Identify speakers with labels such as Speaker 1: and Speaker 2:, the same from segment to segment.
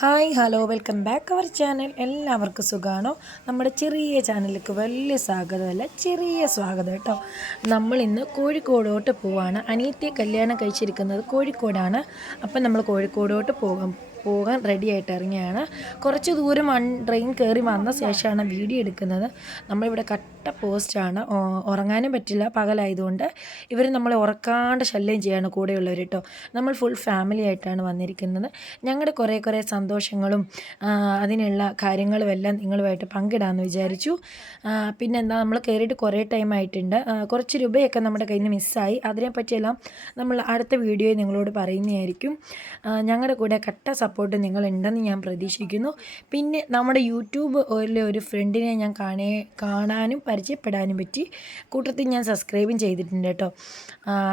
Speaker 1: Hi hello welcome back our channel. എല്ലാവർക്കും സുഖമാണോ നമ്മുടെ ചെറിയ ചാനലിലേക്ക് വലിയ സ്വാഗതമല്ല ചെറിയ സ്വാഗതം കേട്ടോ. നമ്മൾ ഇന്ന് കോഴിക്കോടോട്ട് പോവാണ്. അനിയത്തിയെ കല്യാണം കഴിച്ചിരിക്കുന്നത് കോഴിക്കോടാണ്. അപ്പം നമ്മൾ കോഴിക്കോടോട്ട് പോകാം. പോകാൻ റെഡി ആയിട്ട് ഇറങ്ങിയാണ്. കുറച്ച് ദൂരം ട്രെയിൻ കയറി വന്ന ശേഷമാണ് വീഡിയോ എടുക്കുന്നത്. നമ്മളിവിടെ കട്ട പോസ്റ്റാണ് ഉറങ്ങാനും പറ്റില്ല. പകലായതുകൊണ്ട് ഇവർ നമ്മളെ ഉറക്കാണ്ട് ശല്യം ചെയ്യാണ് കൂടെയുള്ളവർ കേട്ടോ നമ്മൾ ഫുൾ ഫാമിലി ആയിട്ടാണ് വന്നിരിക്കുന്നത്. ഞങ്ങളുടെ കുറേ കുറേ സന്തോഷങ്ങളും അതിനുള്ള കാര്യങ്ങളും എല്ലാം നിങ്ങളുമായിട്ട് പങ്കിടാമെന്ന് വിചാരിച്ചു. പിന്നെന്താ നമ്മൾ കയറിയിട്ട് കുറേ ടൈം ആയിട്ടുണ്ട്. കുറച്ച് രൂപയൊക്കെ നമ്മുടെ കയ്യിൽ നിന്ന് മിസ്സായി. അതിനെപ്പറ്റിയെല്ലാം നമ്മൾ അടുത്ത വീഡിയോയിൽ നിങ്ങളോട് പറയുന്നതായിരിക്കും. ഞങ്ങളുടെ കൂടെ കട്ട സപ്പോർട്ട് നിങ്ങളുണ്ടെന്ന് ഞാൻ പ്രതീക്ഷിക്കുന്നു. പിന്നെ നമ്മുടെ യൂട്യൂബ് ഒരു ഫ്രണ്ടിനെ ഞാൻ കാണേ കാണാനും പരിചയപ്പെടാനും പറ്റി കൂട്ടത്തിൽ ഞാൻ സബ്സ്ക്രൈബും ചെയ്തിട്ടുണ്ട് കേട്ടോ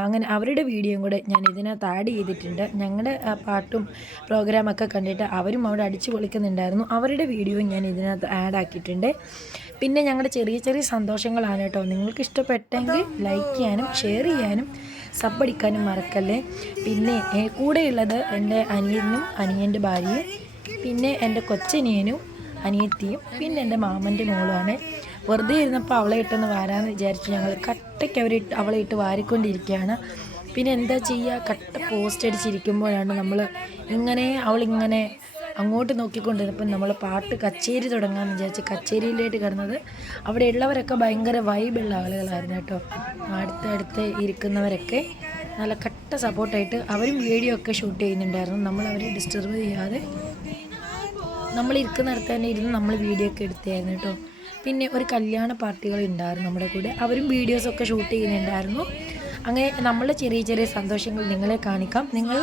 Speaker 1: അങ്ങനെ അവരുടെ വീഡിയോയും കൂടെ ഞാൻ ഇതിനകത്ത് ആഡ് ചെയ്തിട്ടുണ്ട്. ഞങ്ങളുടെ പാട്ടും പ്രോഗ്രാമൊക്കെ കണ്ടിട്ട് അവരും അവിടെ അടിച്ചു പൊളിക്കുന്നുണ്ടായിരുന്നു. അവരുടെ വീഡിയോയും ഞാൻ ഇതിനകത്ത് ആഡ് ആക്കിയിട്ടുണ്ട്. പിന്നെ ഞങ്ങളുടെ ചെറിയ ചെറിയ സന്തോഷങ്ങളാണ് കേട്ടോ നിങ്ങൾക്ക് ഇഷ്ടപ്പെട്ടെങ്കിൽ ലൈക്ക് ചെയ്യാനും ഷെയർ ചെയ്യാനും സബ് അടിക്കാനും മറക്കല്ലേ? പിന്നെ കൂടെയുള്ളത് എന്റെ അനിയനും അനിയന്റെ ഭാര്യയും പിന്നെ എന്റെ കൊച്ചനിയനും അനിയത്തിയും പിന്നെ എന്റെ മാമന്റെ മോളുമാണ്. വെറുതെ ഇരുന്നപ്പോൾ അവളെ ഇട്ടൊന്ന് വാരാന്ന് വിചാരിച്ചു. ഞങ്ങൾ കട്ടയ്ക്ക് അവർ അവളെ ഇട്ട് വാരിക്കൊണ്ടിരിക്കുകയാണ്. പിന്നെ എന്താ ചെയ്യുക? കട്ട പോസ്റ്റ് അടിച്ചിരിക്കുമ്പോഴാണ് നമ്മൾ ഇങ്ങനെ അവളിങ്ങനെ അങ്ങോട്ട് നോക്കിക്കൊണ്ടിരുന്നപ്പം നമ്മൾ പാട്ട് കച്ചേരി തുടങ്ങാമെന്ന് വിചാരിച്ച് കച്ചേരിയിലേക്ക് കിടന്നത്. അവിടെ ഉള്ളവരൊക്കെ ഭയങ്കര വൈബുള്ള ആളുകളായിരുന്നു കേട്ടോ. അടുത്തടുത്ത് ഇരിക്കുന്നവരൊക്കെ നല്ല കട്ട സപ്പോർട്ടായിട്ട് അവരും വീഡിയോ ഒക്കെ ഷൂട്ട് ചെയ്യുന്നുണ്ടായിരുന്നു. നമ്മൾ അവരെ ഡിസ്റ്റർബ് ചെയ്യാതെ നമ്മൾ ഇരിക്കുന്നിടത്ത് തന്നെ ഇരുന്ന് നമ്മൾ വീഡിയോ ഒക്കെ എടുത്തായിരുന്നു കേട്ടോ. പിന്നെ ഒരു കല്യാണ പാർട്ടികൾ ഉണ്ടായിരുന്നു നമ്മുടെ കൂടെ. അവരും വീഡിയോസൊക്കെ ഷൂട്ട് ചെയ്യുന്നുണ്ടായിരുന്നു. അങ്ങനെ നമ്മളുടെ ചെറിയ ചെറിയ സന്തോഷങ്ങൾ നിങ്ങളെ കാണിക്കാം. നിങ്ങൾ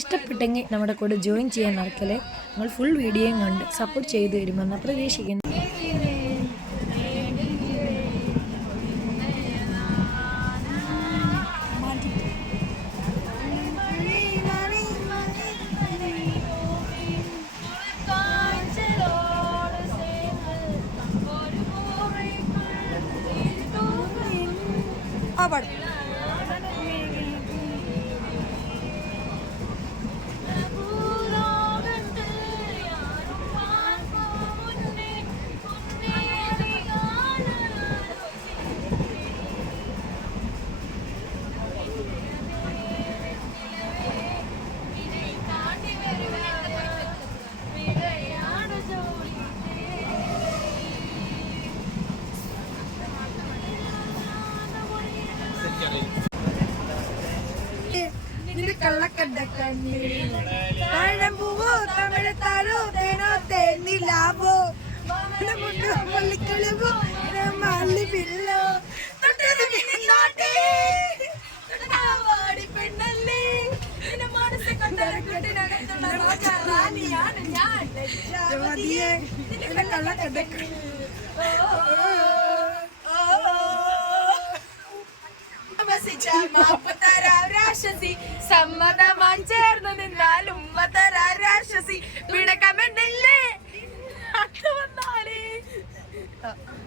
Speaker 1: ഇഷ്ടപ്പെട്ടെങ്കിൽ നമ്മുടെ കൂടെ ജോയിൻ ചെയ്യാൻ നടക്കലേ നിങ്ങൾ ഫുൾ വീഡിയോയും കണ്ട് സപ്പോർട്ട് ചെയ്തു തരുമെന്ന് പ്രതീക്ഷിക്കുന്നു.
Speaker 2: പള്ളിക്കളിവോ. മല്ലി പില്ലോ തൊട്ടത് പിന്നാട്ടെ പെണ്ണല്ലേ. നിന്റെ മനസ്സ് രാജറാണിയാണ് ഞാൻ. നിന്റെ കള്ളക്കണ്ട വസിച്ച മാപ്പത്തരാ രാക്ഷസി. സമ്മതമാൻ ചേർന്ന് നിന്നാൽ ഉമ്മത്തരാ രാക്ഷസി. വന്നാലേ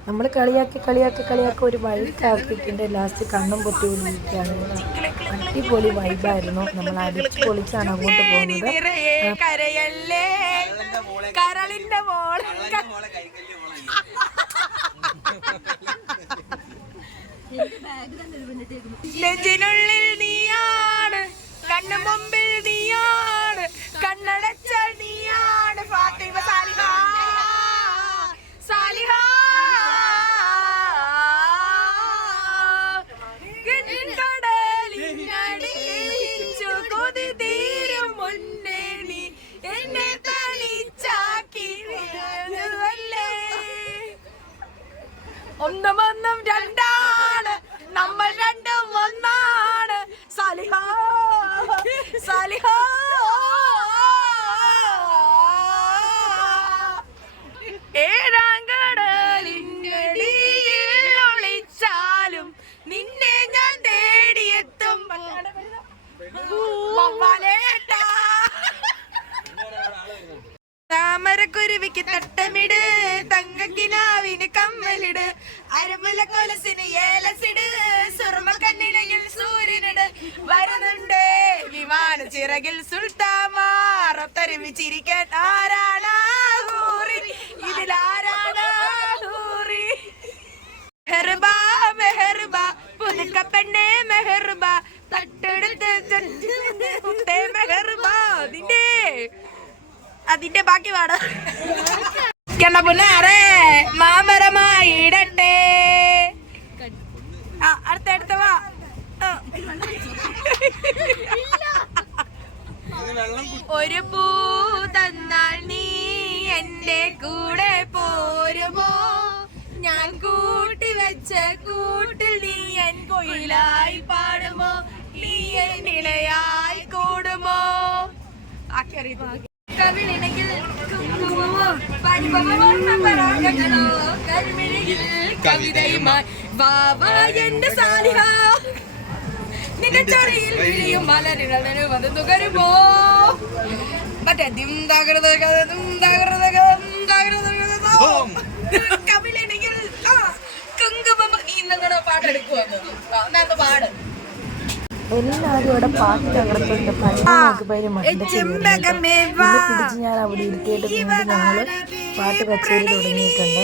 Speaker 1: നമ്മൾ കളിയാക്കി കളിയാക്കി കളിയാക്കി ഒരു വഴിക്കാക്കിയിട്ടുണ്ട് ലാസ്റ്റ് കണ്ണും പൊട്ടി വിളിക്കുകയാണ് അടിപൊളി വൈബായിരുന്നു നമ്മൾ അടിച്ച് പൊളിച്ചാണ് അങ്ങോട്ട് പോകുന്നത്.
Speaker 2: കരളിന്റെ നെഞ്ചിനുള്ളിൽ നീയാണ് കണ്ണു മുമ്പിൽ നീയാണ് കണ്ണടച്ചാൽ നീയാണ് ഒന്നും ഒന്നും രണ്ടാണ്. നമ്മൾ രണ്ടും വിമാന ചിറകിൽ സുൽത്താമാ അറത്തൊരുമിച്ചിരിക്കാൻ ആരാണ് ഇതിലാരാണ് മെഹർബാ മെഹർബാ പുതുക്ക പെണ്ണേ മെഹർബാ തട്ടെടുത്ത് മെഹർബാ അതിന്റെ അതിന്റെ ബാക്കി പാടാ. കണ്ണ പൊന്നാറേ മാമരമായി ഇടട്ടെ ആ അടുത്ത അടുത്ത വാ ആ. ഒരു പൂ തന്നാൽ നീ എന്റെ കൂടെ പോരുമോ? ഞാൻ കൂട്ടി വെച്ച കൂട്ടിൽ നീ എൻ കൊയിലായി പാടുമോ? നീ എൻ ഇണയായി കൂടുമോ? കവിളിണയിൽ കവിതയുമായി. വാവാ എന്റെ സാലിഹ. നുകരുമോ? മറ്റേ കുങ്കുമം ഇന്നങ്ങനെ പാട്.
Speaker 1: എല്ലാവരും പാട്ട് തകർത്തുണ്ട് ഞാൻ അവിടെ ഇരുത്തിയിട്ട് വീണ്ടും പാട്ട് കച്ചേരി തുടങ്ങിയിട്ടുണ്ട്.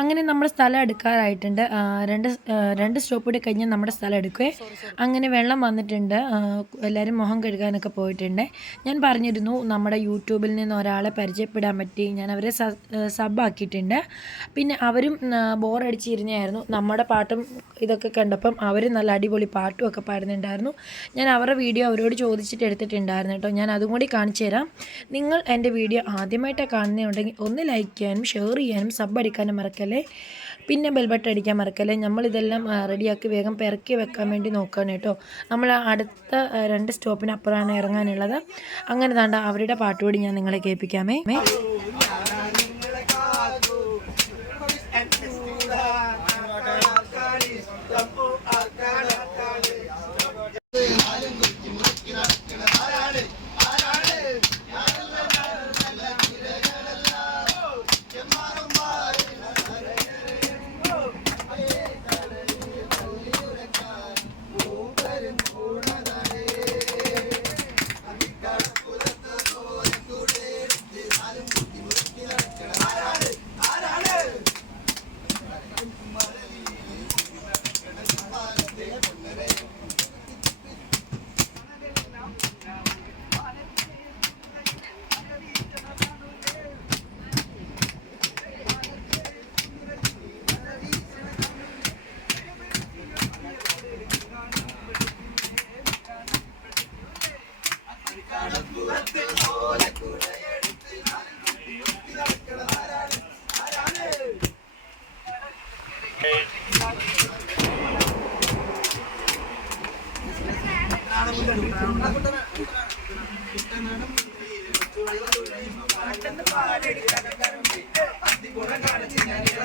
Speaker 1: അങ്ങനെ നമ്മൾ സ്ഥലം എടുക്കാറായിട്ടുണ്ട്. രണ്ട് രണ്ട് സ്റ്റോപ്പ് കൂടി കഴിഞ്ഞാൽ നമ്മുടെ സ്ഥലം എടുക്കുകയെ അങ്ങനെ വെള്ളം വന്നിട്ടുണ്ട്. എല്ലാവരും മുഖം കഴുകാനൊക്കെ പോയിട്ടുണ്ട്. ഞാൻ പറഞ്ഞിരുന്നു നമ്മുടെ യൂട്യൂബിൽ നിന്ന് ഒരാളെ പരിചയപ്പെടാൻ പറ്റി. ഞാൻ അവരെ സബ് ആക്കിയിട്ടുണ്ട്. പിന്നെ അവരും ബോറടിച്ചിരുന്നായിരുന്നു നമ്മുടെ പാട്ടും ഇതൊക്കെ കണ്ടപ്പം അവർ നല്ല അടിപൊളി പാട്ടും ഒക്കെ പാടുന്നുണ്ടായിരുന്നു. ഞാൻ അവരുടെ വീഡിയോ അവരോട് ചോദിച്ചിട്ട് എടുത്തിട്ടുണ്ടായിരുന്നു കേട്ടോ. ഞാൻ അതും കൂടി കാണിച്ചു തരാം. നിങ്ങൾ എന്റെ വീഡിയോ ആദ്യമായിട്ടാണ് കാണുന്നുണ്ടെങ്കിൽ ഒന്ന് ലൈക്ക് ചെയ്യാനും ഷെയർ ചെയ്യാനും സബ് അടിക്കാനും മറക്കല്ലേ. പിന്നെ ബെൽബട്ടൺ അടിക്കാൻ മറക്കല്ലേ? നമ്മളിതെല്ലാം റെഡിയാക്കി വേഗം പെറക്കി വെക്കാൻ വേണ്ടി നോക്കുകയാണ് കേട്ടോ. നമ്മൾ അടുത്ത രണ്ട് സ്റ്റോപ്പിന് അപ്പുറമാണ് ഇറങ്ങാനുള്ളത്. അങ്ങനെ താണ്ട അവരുടെ പാട്ടുകൂടി ഞാൻ നിങ്ങളെ കേൾപ്പിക്കാമേ.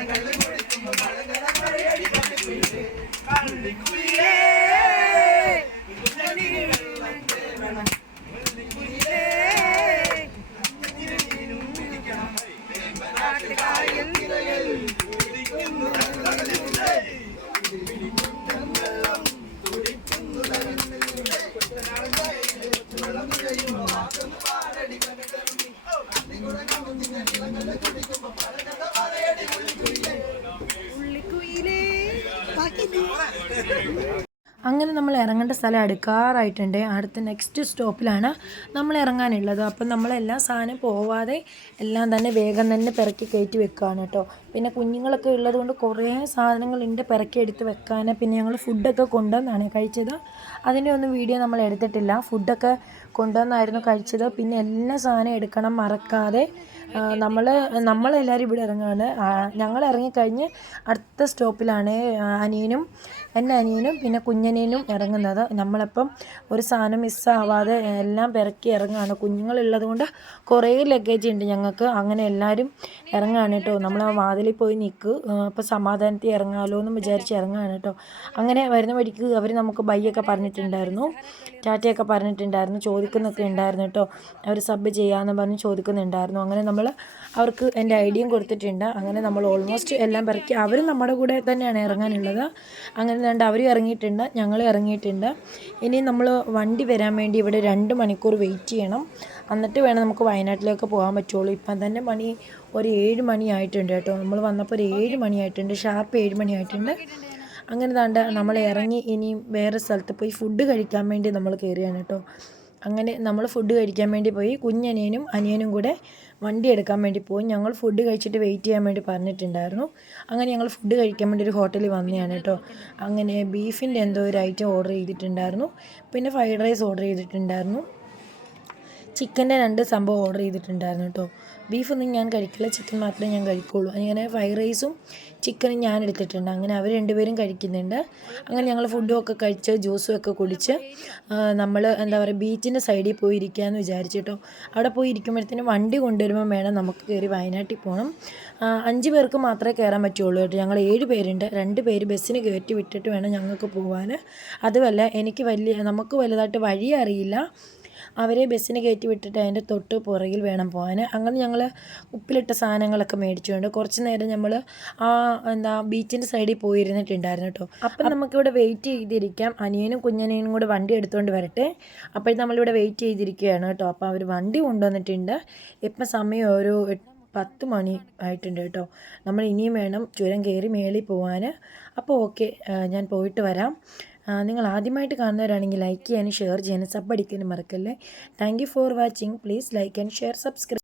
Speaker 1: പാലെടുക്കാൻ അങ്ങനെ നമ്മൾ ഇറങ്ങേണ്ട സ്ഥലം അടുക്കാറായിട്ടുണ്ട്. അടുത്ത നെക്സ്റ്റ് സ്റ്റോപ്പിലാണ് നമ്മൾ ഇറങ്ങാനുള്ളത്. അപ്പം നമ്മളെല്ലാ സാധനം പോവാതെ എല്ലാം തന്നെ വേഗം തന്നെ പിറക്കി കയറ്റി വെക്കുകയാണ് കേട്ടോ. പിന്നെ കുഞ്ഞുങ്ങളൊക്കെ ഉള്ളത് കൊണ്ട് കുറേ സാധനങ്ങൾ ഉണ്ട് പിറക്കി എടുത്ത് വെക്കാൻ പിന്നെ ഞങ്ങൾ ഫുഡൊക്കെ കൊണ്ടുവന്നാണ് കഴിച്ചത്. അതിന്റെ ഒന്നും വീഡിയോ നമ്മൾ എടുത്തിട്ടില്ല. ഫുഡൊക്കെ കൊണ്ടുവന്നായിരുന്നു കഴിച്ചത്. പിന്നെ എല്ലാ സാധനം എടുക്കണം മറക്കാതെ നമ്മൾ നമ്മളെല്ലാവരും ഇവിടെ ഇറങ്ങുകയാണ് ഞങ്ങൾ ഇറങ്ങിക്കഴിഞ്ഞ് അടുത്ത സ്റ്റോപ്പിലാണ് അനിയനും എന്റെ അനിയനും പിന്നെ കുഞ്ഞനിയനും ഇറങ്ങുന്നത്. നമ്മളപ്പം ഒരു സാധനം മിസ്സാവാതെ എല്ലാം പിറക്കി ഇറങ്ങുകയാണ് കുഞ്ഞുങ്ങളുള്ളത് കൊണ്ട് കുറേ ലഗേജ് ഉണ്ട് ഞങ്ങൾക്ക്. അങ്ങനെ എല്ലാവരും ഇറങ്ങുകയാണ് കേട്ടോ. നമ്മൾ ആ വാതിലിൽ പോയി നിൽക്ക് അപ്പോൾ സമാധാനത്തിൽ ഇറങ്ങാമല്ലോ എന്ന് വിചാരിച്ച് ഇറങ്ങുകയാണ് കേട്ടോ അങ്ങനെ വരുന്ന വഴിക്ക് അവർ നമുക്ക് ബൈയൊക്കെ പറഞ്ഞിട്ടുണ്ടായിരുന്നു. ടാറ്റയൊക്കെ പറഞ്ഞിട്ടുണ്ടായിരുന്നു. ചോദിക്കുന്നൊക്കെ ഉണ്ടായിരുന്നു കേട്ടോ അവർ സബ് ചെയ്യാമെന്ന് പറഞ്ഞ് ചോദിക്കുന്നുണ്ടായിരുന്നു. അങ്ങനെ നമ്മൾ അവർക്ക് എന്റെ ഐഡിയയും കൊടുത്തിട്ടുണ്ട്. അങ്ങനെ നമ്മൾ ഓൾമോസ്റ്റ് എല്ലാം പിറക്കി അവരും നമ്മുടെ കൂടെ തന്നെയാണ് ഇറങ്ങാനുള്ളത്. അങ്ങനെ രണ്ട് അവരും ഇറങ്ങിയിട്ടുണ്ട്. ഞങ്ങൾ ഇറങ്ങിയിട്ടുണ്ട്. ഇനി നമ്മൾ വണ്ടി വരാൻ വേണ്ടി ഇവിടെ രണ്ട് മണിക്കൂർ വെയിറ്റ് ചെയ്യണം. എന്നിട്ട് വേണം നമുക്ക് വയനാട്ടിലേക്ക് പോകാൻ പറ്റുള്ളൂ. ഇപ്പം തന്നെ മണി ഒരു ഏഴ് മണി ആയിട്ടുണ്ട് കേട്ടോ. നമ്മൾ വന്നപ്പോൾ ഒരു ഏഴ് മണി ആയിട്ടുണ്ട്. ഷാർപ്പ് ഏഴ് മണി ആയിട്ടുണ്ട്. അങ്ങനെ താണ്ട് നമ്മൾ ഇറങ്ങി ഇനിയും വേറെ സ്ഥലത്ത് പോയി ഫുഡ് കഴിക്കാൻ വേണ്ടി നമ്മൾ കയറിയാണ് കേട്ടോ. അങ്ങനെ നമ്മൾ ഫുഡ് കഴിക്കാൻ വേണ്ടി പോയി. കുഞ്ഞനിയനും അനിയനും കൂടെ വണ്ടി എടുക്കാൻ വേണ്ടി പോയി. ഞങ്ങൾ ഫുഡ് കഴിച്ചിട്ട് വെയിറ്റ് ചെയ്യാൻ വേണ്ടി പറഞ്ഞിട്ടുണ്ടായിരുന്നു. അങ്ങനെ ഞങ്ങൾ ഫുഡ് കഴിക്കാൻ വേണ്ടി ഒരു ഹോട്ടലിൽ വന്നതാണ് കേട്ടോ. അങ്ങനെ ബീഫിന്റെ എന്തോ ഒരു ഐറ്റം ഓർഡർ ചെയ്തിട്ടുണ്ടായിരുന്നു. പിന്നെ ഫ്രൈഡ് റൈസ് ഓർഡർ ചെയ്തിട്ടുണ്ടായിരുന്നു. ചിക്കന്റെ രണ്ട് സംഭവം ഓർഡർ ചെയ്തിട്ടുണ്ടായിരുന്നു കേട്ടോ ബീഫൊന്നും ഞാൻ കഴിക്കില്ല ചിക്കൻ മാത്രമേ ഞാൻ കഴിക്കുള്ളൂ. അങ്ങനെ ഫ്രൈഡ് റൈസും ചിക്കനും ഞാൻ എടുത്തിട്ടുണ്ട്. അങ്ങനെ അവർ രണ്ടുപേരും കഴിക്കുന്നുണ്ട്. അങ്ങനെ ഞങ്ങൾ ഫുഡും ഒക്കെ കഴിച്ച് ജ്യൂസും ഒക്കെ കുടിച്ച് നമ്മൾ എന്താ പറയുക ബീച്ചിന്റെ സൈഡിൽ പോയി ഇരിക്കാമെന്ന് വിചാരിച്ചിട്ടോ അവിടെ പോയി ഇരിക്കുമ്പോഴത്തേനും വണ്ടി കൊണ്ടുവരുമ്പോൾ വേണം നമുക്ക് കയറി വയനാട്ടിൽ പോകണം അഞ്ച് പേർക്ക് മാത്രമേ കയറാൻ പറ്റുള്ളൂ കേട്ടോ. ഞങ്ങൾ ഏഴ് പേരുണ്ട്. രണ്ട് പേര് ബസ്സിന് കയറ്റി വിട്ടിട്ട് വേണം ഞങ്ങൾക്ക് പോകാൻ അതുമല്ല എനിക്ക് വലിയ നമുക്ക് വലുതായിട്ട് വഴി അറിയില്ല. അവരെ ബസ്സിന് കയറ്റി വിട്ടിട്ട് അതിന്റെ തൊട്ട് പുറകിൽ വേണം പോകാൻ. അങ്ങനെ ഞങ്ങൾ ഉപ്പിലിട്ട സാധനങ്ങളൊക്കെ മേടിച്ചുകൊണ്ട് കുറച്ച് നേരം നമ്മൾ ആ എന്താ ബീച്ചിന്റെ സൈഡിൽ പോയിരുന്നിട്ടുണ്ടായിരുന്നു കേട്ടോ. അപ്പം നമുക്കിവിടെ വെയിറ്റ് ചെയ്തിരിക്കാം. അനിയനും കുഞ്ഞനിയനും കൂടെ വണ്ടി എടുത്തുകൊണ്ട് വരട്ടെ. അപ്പോഴും നമ്മളിവിടെ വെയിറ്റ് ചെയ്തിരിക്കുകയാണ് കേട്ടോ. അപ്പോൾ അവർ വണ്ടി കൊണ്ടുവന്നിട്ടുണ്ട്. ഇപ്പം സമയം ഒരു പത്ത് മണി ആയിട്ടുണ്ട് കേട്ടോ. നമ്മൾ ഇനിയും വേണം ചുരം കയറി മേളിൽ പോകാൻ. അപ്പോൾ ഓക്കെ ഞാൻ പോയിട്ട് വരാം. നിങ്ങൾ ആദ്യമായിട്ട് കാണുന്നവരാണെങ്കിൽ ലൈക്ക് ചെയ്യാനും ഷെയർ ചെയ്യാനും സബ് അടിക്കാനും മറക്കല്ലേ. Thank for watching please like and share subscribe